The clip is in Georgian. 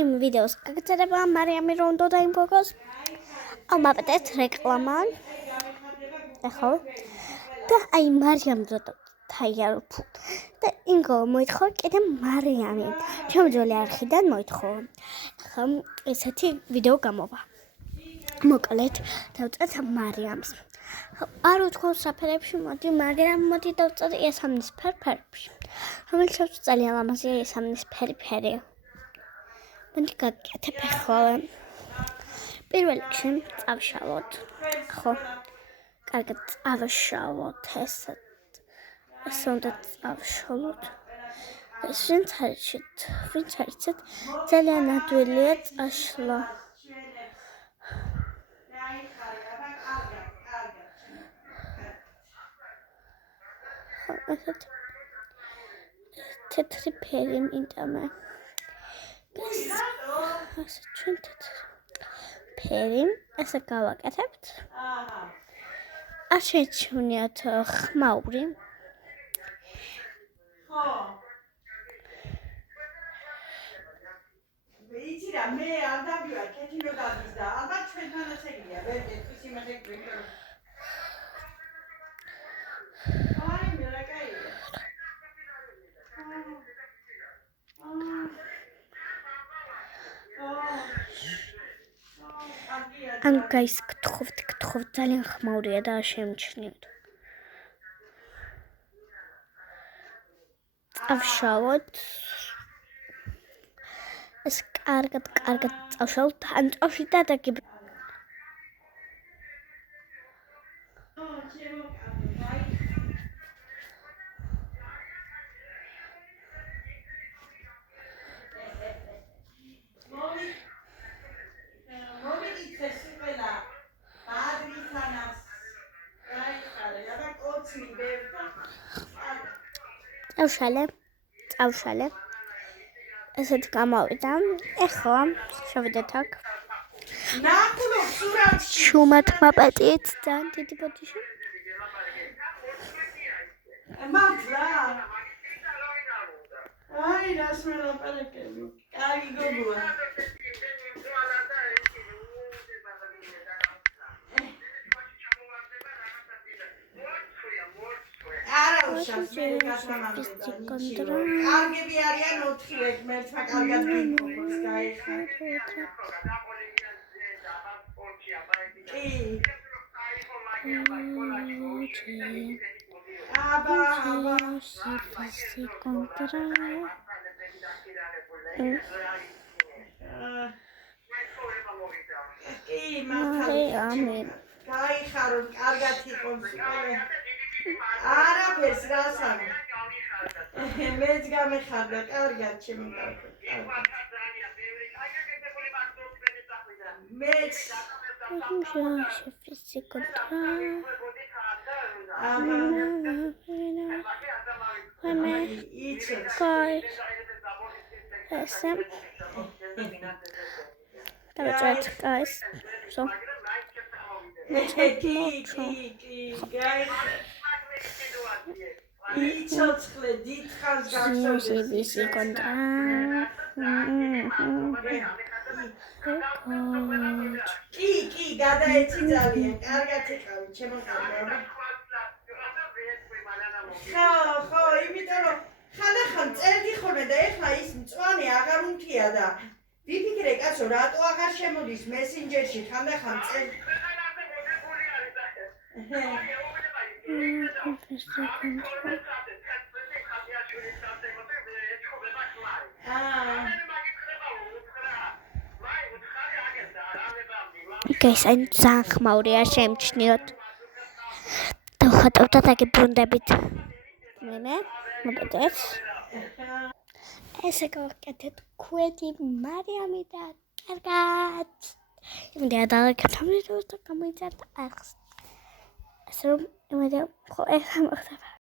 იმ ვიდეოს გაგწერება მარიამი რომ უნდა დაიმბოგოს. ალბათ რეკლამა. ახლა და აი მარიამ დაიარფუ და ინგო მოითხო კიდე მარიამი. ჩემძოლი არხიდან მოითხო. ახლა ესეთი ვიდეო გამოვა. მოკლედ დავწერთ მარიამს. არ ვთქვი საფერებში მოდი, მაგრამ მოდი დავწერთ იასამნისფერ ფერებში. რომელსაც ძალიან ლამაზია იასამნისფერი ფერი. მოდი გაკეთებ ახლა. პირველ რიგში წავშალოთ. ხო. კარგად წავშალოთ ესე უნდა წავშალოთ. ეს ვინც არიცით ძალიან ადვილია წაშლა. თეთრი ფერი მინდა მე. ასე ჩვენ თეთრი ფერი ესე გავაკეთებთ. არ შეჩვენიათ ხმაური. ხო. ვიცი რა მე არ დავივარ კეთილო გადის და ალბათ ჩვენთანაც ეგია ვერ გეტყვის იმაზე გვიქო. აი მე რა კაია. ან გაის გთხოვთ ძალიან ხმაურია და არ შემჩნევთ. წავშალოთ. ეს კარგად წავშალოთ. ან წავში და დაგიბ. წავშალე. ესეთ გამოვიდა. ეხლა შევიდეთ აქ. ნახულობ სურათში. შუმათ მაპატიეთ ძალიან დიდი ბოდიში. მართლა. აი რას მელაპარაკები. კარგი გოგოა. კარგები არიან 4 ღმერთმა კარგად გიქონოს გაიხარეთ. აბა გაიხაროთ კარგად იყოს. არაფერს რასამ მეც გამეხარდა კარგად ჩემი კარგი. მეც იცოცხლე დიდხანს გახსოვდეს კონტრა. კი გადაეცი ძალიან კარგად იყავი ჩემო კარგა. ხო იმიტომ რომ ხანდახან წერდი ხოლმე და ეხლა ის მწვანე აღარ უმთია და ვიფიქრე კაცო რატო აღარ შემოდის მესენჯერში ხანდახან წერდი. გესან ზახმაურია შემჩნიოთ. დავხატავ და დაგიბრუნდებით. მე მოდეთ. ესე გავაკეთეთ ქვეთი მარიამი და კარგად. იმედი ადალაკეთამი რომ გამოიწერთ ახს. ასე რომ იმედი ხო ეხლა მოხდება.